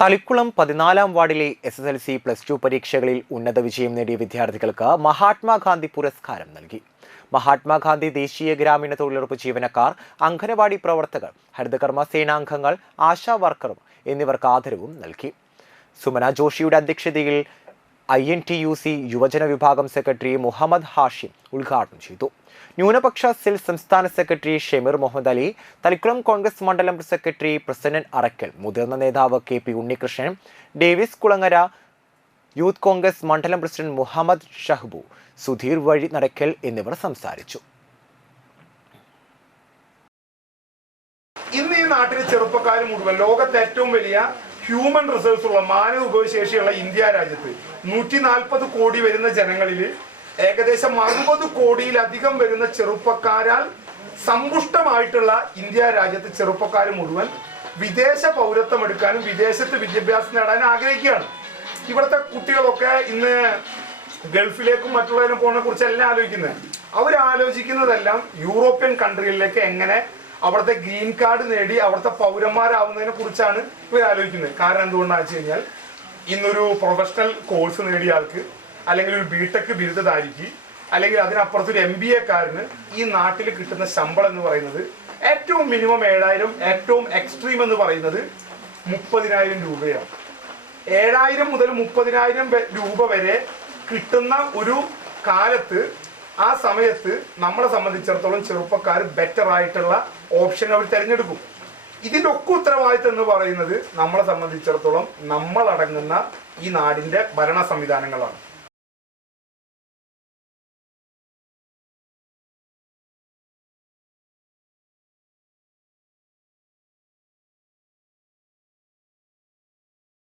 തളിക്കുളം 14-ാം വാർഡിലെ SSLC +2 പരീക്ഷകളിൽ ഉന്നത വിജയം നേടിയ വിദ്യാർത്ഥികൾക്ക് മഹാത്മാഗാന്ധി പുരസ്കാരം നൽകി. മഹാത്മാഗാന്ധി ദേശീയ ഗ്രാമീണ തൊഴിലുറപ്പ് ജീവനക്കാർ, അംഗനവാടി പ്രവർത്തകർ, ഹരിതകർമ്മ സേനാംഗങ്ങൾ, ആശാ വർക്കർ എന്നിവർക്ക് ആദരവും നൽകി. സുമന ജോഷിയുടെ അധ്യക്ഷതയിൽ INTUC യുവജന വിഭാഗം സെക്രട്ടറി മുഹമ്മദ് ഹാഷിം ഉദ്ഘാടനം ചെയ്തു. ന്യൂനപക്ഷ സെൽ സംസ്ഥാന സെക്രട്ടറി ഷെമീർ മുഹമ്മദ് അലി, തളിക്കുളം കോൺഗ്രസ് മണ്ഡലം സെക്രട്ടറി പ്രസിഡന്റ് അറക്കൽ, മുതിർന്ന നേതാവ് KP Unnikrishnan, Davis Kulangara, youth Congress മണ്ഡലം പ്രസിഡന്റ് മുഹമ്മദ് ഷഹബു, സുധീർ വഴി നടക്കൽ എന്നിവർ സംസാരിച്ചു. ഇന്ന് ഈ നാട്ടിലെ ചെറുപ്പക്കാർ മുഴുവൻ ലോകത്തെ ഏറ്റവും വലിയ ഹ്യൂമൻ റിസോഴ്സ് ഉള്ള മാനവ വിഭവശേഷിയുള്ള ഇന്ത്യ രാജ്യത്ത് 140 കോടി വരുന്ന ജനങ്ങളിൽ ഏകദേശം 60 കോടിയിലധികം വരുന്ന ചെറുപ്പക്കാരാൽ സമ്പുഷ്ടമായിട്ടുള്ള ഇന്ത്യ രാജ്യത്തെ ചെറുപ്പക്കാർ മുഴുവൻ വിദേശ പൗരത്വം എടുക്കാനും വിദേശത്ത് വിദ്യാഭ്യാസം നേടാനും ആഗ്രഹിക്കുകയാണ്. ഇവിടുത്തെ കുട്ടികളൊക്കെ ഇന്ന് ഗൾഫിലേക്കും മറ്റുള്ളതിനും പോകുന്നതിനെ കുറിച്ച് എല്ലാം ആലോചിക്കുന്നത്. അവരാലോചിക്കുന്നതെല്ലാം യൂറോപ്യൻ കൺട്രികളിലേക്ക് എങ്ങനെ അവിടുത്തെ ഗ്രീൻ കാർഡ് നേടി അവിടുത്തെ പൗരന്മാരാവുന്നതിനെ കുറിച്ചാണ് ഇവർ ആലോചിക്കുന്നത്. കാരണം എന്തുകൊണ്ടാണെന്ന് വെച്ച് കഴിഞ്ഞാൽ ഇന്നൊരു പ്രൊഫഷണൽ കോഴ്സ് നേടിയ ആൾക്ക്, അല്ലെങ്കിൽ ഒരു BTech ബിരുദധാരിക്ക്, അല്ലെങ്കിൽ അതിനപ്പുറത്തൊരു MBA-കാരന് ഈ നാട്ടിൽ കിട്ടുന്ന ശമ്പളം എന്ന് പറയുന്നത് ഏറ്റവും മിനിമം 7,000, ഏറ്റവും എക്സ്ട്രീം എന്ന് പറയുന്നത് 30,000 രൂപയാണ്. 7,000 മുതൽ 30,000 രൂപ വരെ കിട്ടുന്ന ഒരു കാലത്ത്, ആ സമയത്ത് നമ്മളെ സംബന്ധിച്ചിടത്തോളം ചെറുപ്പക്കാർ ബെറ്റർ ആയിട്ടുള്ള ഓപ്ഷൻ അവർ തിരഞ്ഞെടുക്കും. ഇതിൻ്റെ ഒക്കെ ഉത്തരവാദിത്തം എന്ന് പറയുന്നത് നമ്മളെ സംബന്ധിച്ചിടത്തോളം നമ്മളടങ്ങുന്ന ഈ നാടിൻ്റെ ഭരണ സംവിധാനങ്ങളാണ്.